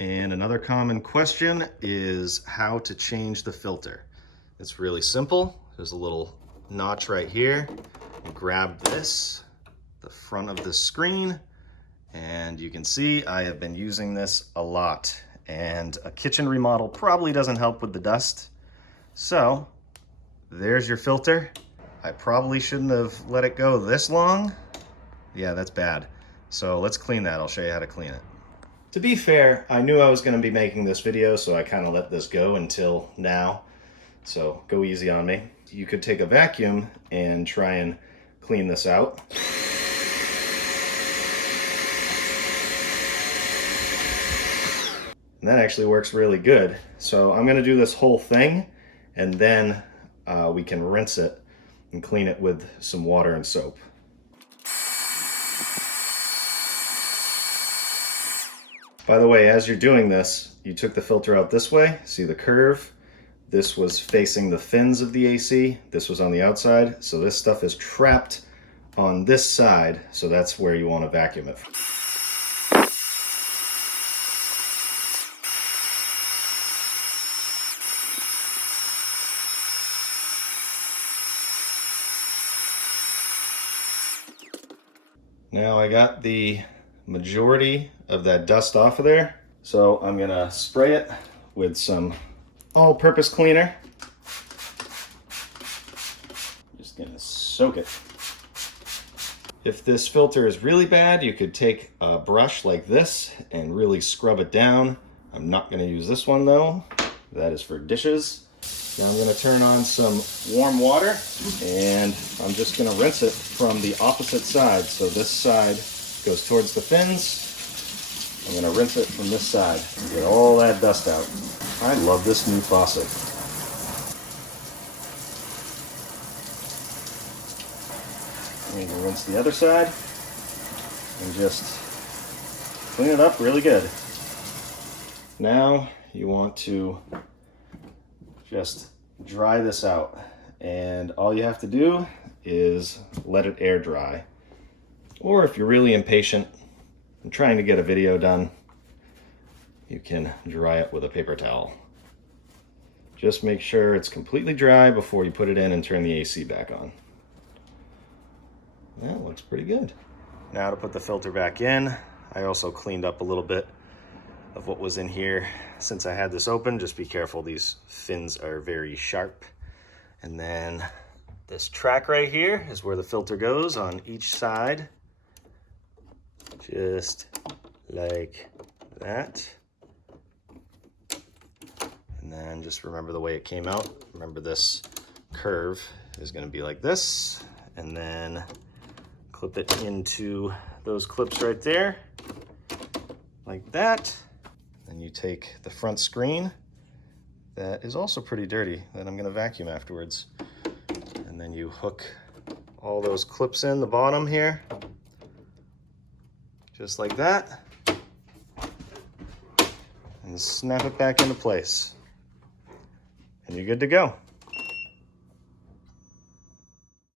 And another common question is how to change the filter. It's really simple. There's a little notch right here. You grab this, the front of the screen, and you can see I have been using this a lot. And a kitchen remodel probably doesn't help with the dust. So there's your filter. I probably shouldn't have let it go this long. Yeah, that's bad. So let's clean that. I'll show you how to clean it. To be fair, I knew I was going to be making this video, so I kind of let this go until now. So go easy on me. You could take a vacuum and try and clean this out. And that actually works really good. So I'm going to do this whole thing, and then we can rinse it and clean it with some water and soap. By the way, as you're doing this, you took the filter out this way. See the curve? This was facing the fins of the AC. This was on the outside. So this stuff is trapped on this side. So that's where you want to vacuum it. Now I got the majority of that dust off of there. So I'm gonna spray it with some all-purpose cleaner. Just gonna soak it. If this filter is really bad, you could take a brush like this and really scrub it down. I'm not gonna use this one though. That is for dishes. Now I'm gonna turn on some warm water and I'm just gonna rinse it from the opposite side. So this side goes towards the fins. I'm gonna rinse it from this side and get all that dust out. I love this new faucet. I'm gonna rinse the other side and just clean it up really good. Now you want to just dry this out, and all you have to do is let it air dry. Or if you're really impatient and trying to get a video done, you can dry it with a paper towel. Just make sure it's completely dry before you put it in and turn the AC back on. That looks pretty good. Now to put the filter back in, I also cleaned up a little bit of what was in here since I had this open. Just be careful, these fins are very sharp. And then this track right here is where the filter goes on each side. Just like that. And then just remember the way it came out. Remember this curve is going to be like this. And then clip it into those clips right there, like that. Then you take the front screen that is also pretty dirty that I'm going to vacuum afterwards. And then you hook all those clips in the bottom here, just like that, and snap it back into place. And you're good to go.